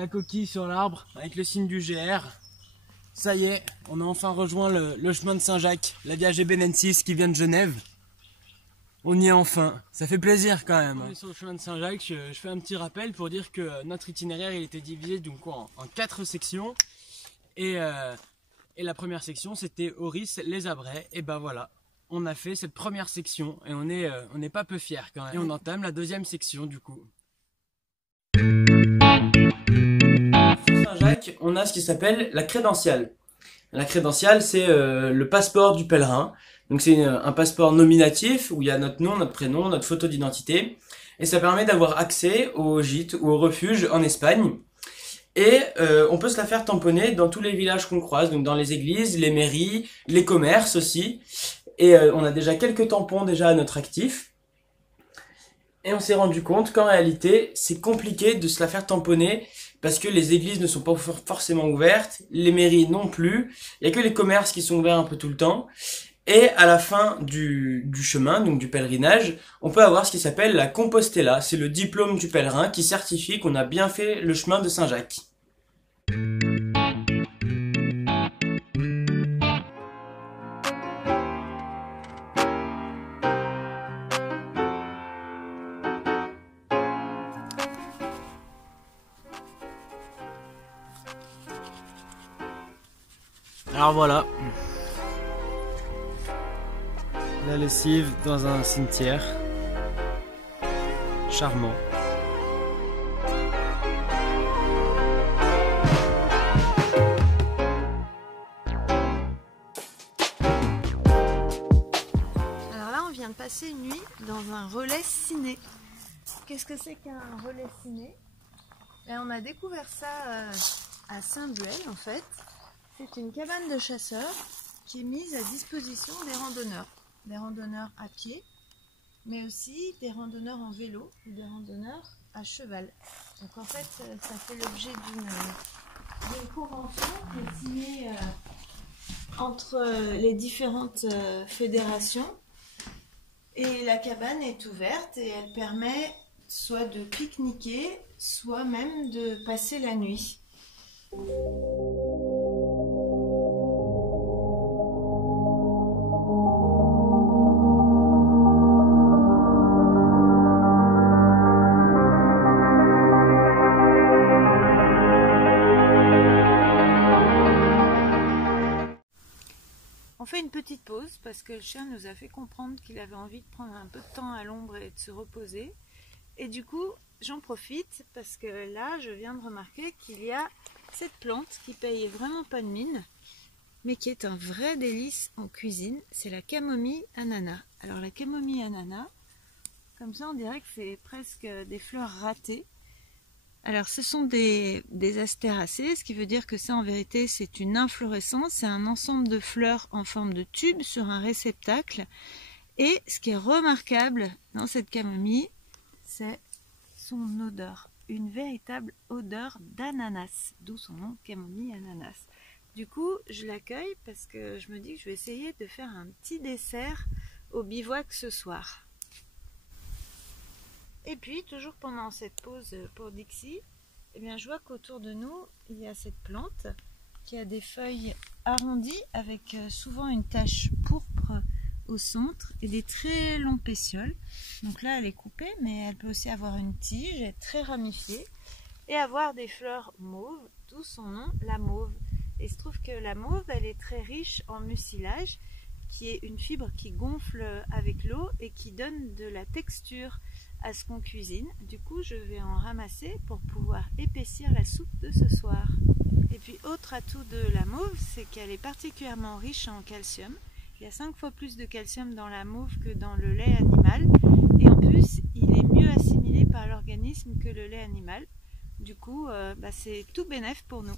la coquille sur l'arbre avec le signe du GR. Ça y est, on a enfin rejoint le chemin de Saint-Jacques, la Via Benensis qui vient de Genève. On y est enfin, ça fait plaisir quand même. On est sur le chemin de Saint-Jacques, je fais un petit rappel pour dire que notre itinéraire il était divisé donc en 4 sections. Et la première section c'était Oris les Abrais, et ben voilà. On a fait cette première section et on n'est pas peu fiers quand même. Et on entame la deuxième section du coup. Sur Saint-Jacques, on a ce qui s'appelle la crédentiale. La crédentiale, c'est le passeport du pèlerin. Donc c'est un passeport nominatif où il y a notre nom, notre prénom, notre photo d'identité. Et ça permet d'avoir accès au gîte ou au refuge en Espagne. Et on peut se la faire tamponner dans tous les villages qu'on croise, donc dans les églises, les mairies, les commerces aussi. Et on a déjà quelques tampons déjà à notre actif. Et on s'est rendu compte qu'en réalité, c'est compliqué de se la faire tamponner parce que les églises ne sont pas forcément ouvertes, les mairies non plus, il n'y a que les commerces qui sont ouverts un peu tout le temps. Et à la fin du chemin, donc du pèlerinage, on peut avoir ce qui s'appelle la Compostela. C'est le diplôme du pèlerin qui certifie qu'on a bien fait le chemin de Saint-Jacques. Alors voilà, la lessive dans un cimetière, charmant. Alors là on vient de passer une nuit dans un relais ciné. Qu'est-ce que c'est qu'un relais ciné? Et on a découvert ça à Saint-Buel en fait. C'est une cabane de chasseurs qui est mise à disposition des randonneurs à pied, mais aussi des randonneurs en vélo et des randonneurs à cheval. Donc en fait, ça fait l'objet d'une convention qui est signée entre les différentes fédérations. Et la cabane est ouverte et elle permet soit de pique-niquer, soit même de passer la nuit. On fait une petite pause parce que le chien nous a fait comprendre qu'il avait envie de prendre un peu de temps à l'ombre et de se reposer. Et du coup, j'en profite parce que là, je viens de remarquer qu'il y a cette plante qui paye vraiment pas de mine, mais qui est un vrai délice en cuisine. C'est la camomille ananas. Alors la camomille ananas, comme ça on dirait que c'est presque des fleurs ratées. Alors ce sont des astéracées, ce qui veut dire que ça en vérité c'est une inflorescence, c'est un ensemble de fleurs en forme de tube sur un réceptacle. Et ce qui est remarquable dans cette camomille, c'est son odeur, une véritable odeur d'ananas, d'où son nom camomille ananas. Du coup je l'accueille parce que je me dis que je vais essayer de faire un petit dessert au bivouac ce soir. Et puis, toujours pendant cette pause pour Dixie, eh bien, je vois qu'autour de nous, il y a cette plante qui a des feuilles arrondies avec souvent une tache pourpre au centre et des très longs pétioles. Donc là, elle est coupée, mais elle peut aussi avoir une tige, être très ramifiée et avoir des fleurs mauves, d'où son nom, la mauve. Et il se trouve que la mauve, elle est très riche en mucilage, qui est une fibre qui gonfle avec l'eau et qui donne de la texture à ce qu'on cuisine. Du coup, je vais en ramasser pour pouvoir épaissir la soupe de ce soir. Et puis, autre atout de la mauve, c'est qu'elle est particulièrement riche en calcium. Il y a 5 fois plus de calcium dans la mauve que dans le lait animal. Et en plus, il est mieux assimilé par l'organisme que le lait animal. Du coup, c'est tout bénef pour nous.